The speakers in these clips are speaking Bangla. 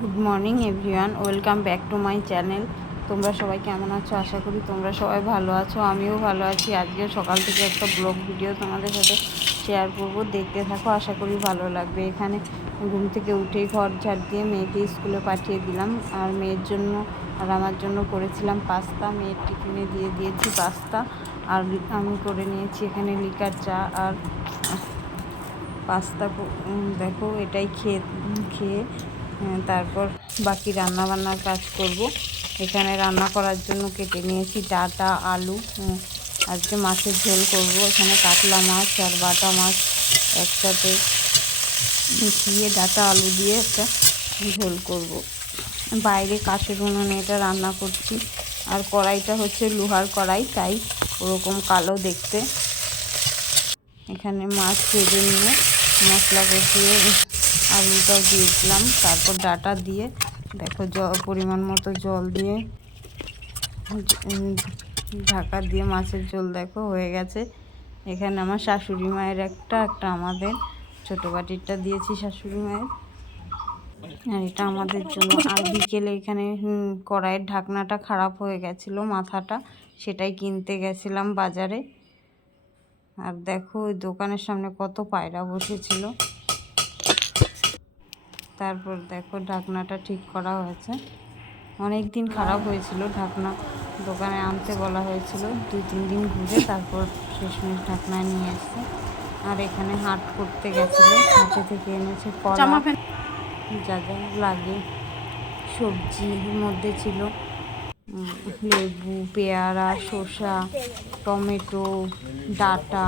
Good morning everyone welcome back to my channel তোমরা সবাই কেমন আছো? আশা করি তোমরা সবাই ভালো আছো। আমিও ভালো আছি। আজকে সকাল থেকে একটা ব্লগ ভিডিও তোমাদের সাথে শেয়ার করব। দেখতে থাকো। আশা করি ভালো লাগবে। এখানে ঘুম থেকে উঠে ঘর ঝাড় দিয়ে মেয়েকে স্কুলে পাঠিয়ে দিলাম। আর মেয়ের জন্য আর আমার জন্য করেছিলাম পাস্তা। মেয়ের টিফিনে দিয়ে দিয়েছি পাস্তা। আর আমি করে নিয়েছি এখানে লিকার চা আর পাস্তা দেখো, এটাই খেয়ে খেয়ে তারপর বাকি রান্না বান্নার কাজ করব। এখানে রান্না করার জন্য কেটে নিয়েছি ডাটা, আলু আজকে মাছের ঝোল করব। এখানে কাতলা মাছ আর বাটা মাছ একসাথে মিশিয়ে ডাটা, আলু দিয়ে একটা ঝোল করব। বাইরে কাঠের উনুনে এটা রান্না করছি। আর কড়াইটা হচ্ছে লোহার কড়াই, তাই ওরকম কালো দেখতে। এখানে মাছ ভেজে নিয়ে মশলা কষিয়ে আলুটাও দিয়েছিলাম। তারপর ডাটা দিয়ে, দেখো জল পরিমাণ মতো জল দিয়ে, ঢাকা দিয়ে মাছের ঝোল দেখো হয়ে গেছে। এখানে আমার শাশুড়ি মায়ের একটা একটা আমাদের ছোটো বাটিরটা দিয়েছি শাশুড়ি মায়ের। আর এটা আমাদের জন্য। আর বিকেলে এখানে কড়াইয়ের ঢাকনাটা খারাপ হয়ে গেছিল, মাথাটা, সেটাই কিনতে গেছিলাম বাজারে। আর দেখো ওই দোকানের সামনে কত পায়রা বসেছিল। তারপর দেখো ঢাকনাটা ঠিক করা হয়েছে। অনেক দিন খারাপ হয়েছিল ঢাকনা। দোকানে আনতে বলা হয়েছিল দুই তিন দিন ঘুরে তারপর শেষমেশ ঢাকনায় নিয়ে এসছে। আর এখানে হাট করতে গেছিল। হাটে থেকে এনেছে কলা। যা যা লাগে। সবজির মধ্যে ছিল। লেবু পেয়ারা শসা টমেটো ডাঁটা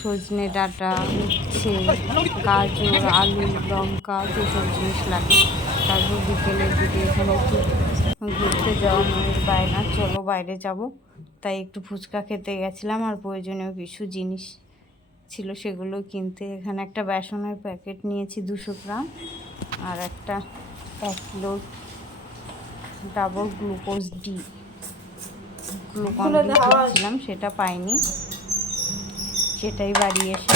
সজনে ডাঁটা উচ্ছে গাজর আলু লঙ্কা যেসব জিনিস লাগে। তারপর বিকেলের দিকে এখানে একটু ঘুরতে যাওয়া মেয়ের বায়না চলো বাইরে যাব। তাই একটু ফুচকা খেতে গেছিলাম আর প্রয়োজনীয় কিছু জিনিস ছিল সেগুলো কিনতে। এখানে একটা বেসনের প্যাকেট নিয়েছি দুশো গ্রাম আর একটা এক kilo double glucose D. Glucon D খুঁজছিলাম সেটা পাইনি। সেটাই বাড়ি এসে।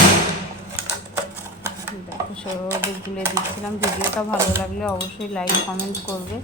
দেখো সব গুলে দিচ্ছিলাম। ভিডিওটা ভালো লাগলে অবশ্যই লাইক কমেন্ট করবে।